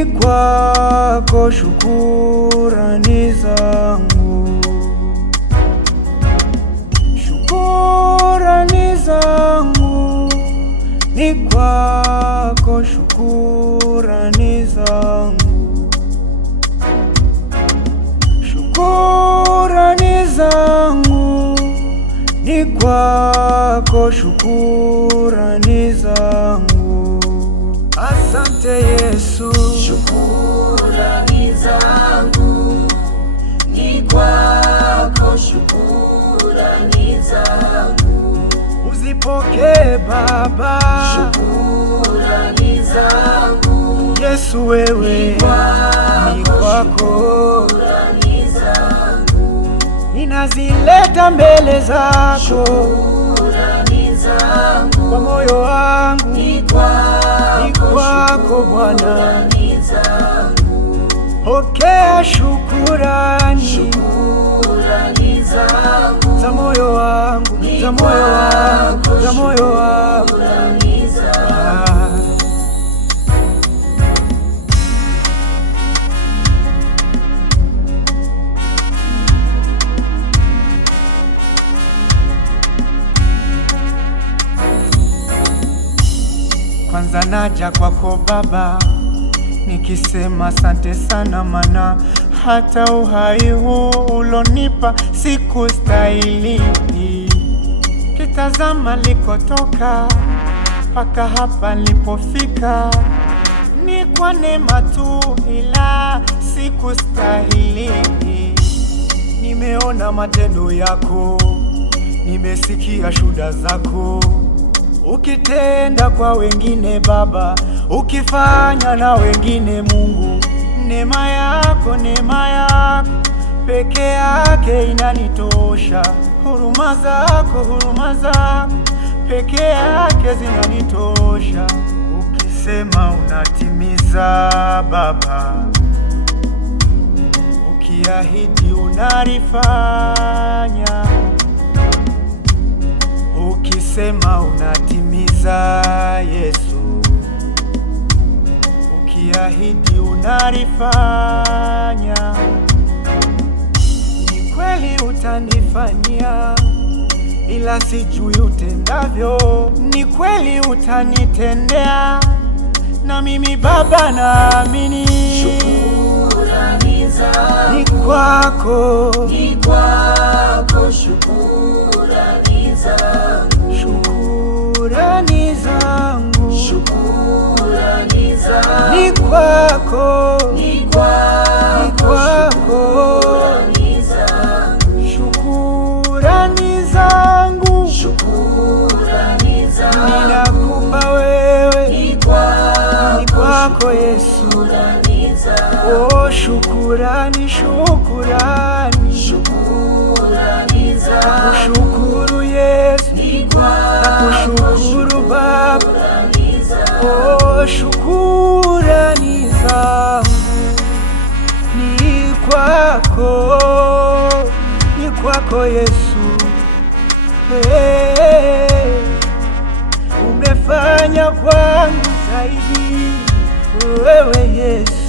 ni kwako shukurani zangu, shukurani zangu ni kwako, shukurani zangu, shukurani zangu ni kwako, shukurani zangu. Asante Yesu, shukurani zangu ni kwako, shukurani zangu. Uzipokee Baba, shukurani zangu Yesu, wewe ni kwako, shukurani zangu. ninazileta mbele zako, shukurani zangu kwa moyo wangu ni kwako Bwana. zangu. Pokea shukurani, shukurani zangu za moyo wangu, za moyo wangu, za moyo wangu. shukurani zangu. Kwanza naja kwako Baba, nikisema asante sana, mana hata uhai huu ulonipa sikustahili. Kitazama likotoka mpaka hapa nilipofika, ni kwa neema tu, ila sikustahili. Nimeona matendo yako, nimesikia shuhuda zako, ukitenda kwa wengine Baba, ukifanya na wengine Mungu. Neema yako peke yake inanitosha. Huruma zako peke yake zinanitosha. Ukisema unatimiza Baba, ukiahidi unalifanya. Ukisema unatimiza Yesu, ukiahidi unalifanya. Ni kweli utanifanyia, ila sijui utendavyo. Ni kweli utanitendea, na mimi Baba naamini. shukurani zangu ni kwako, shukurani zangu. shukurani zangu, shukurani zangu ni kwako, shukurani zangu. shukurani zangu, shukurani zangu ninakupa wewe, ni kwako Yesu. shukurani zangu. Oh, shukurani, shukurani, shukurani zangu nakushukuru Yesu, nakushukuru Baba. shukurani zangu. Oh, shukurani zangu ni kwako Yesu. Hey, umefanya kwangu zaidi wewe Yesu.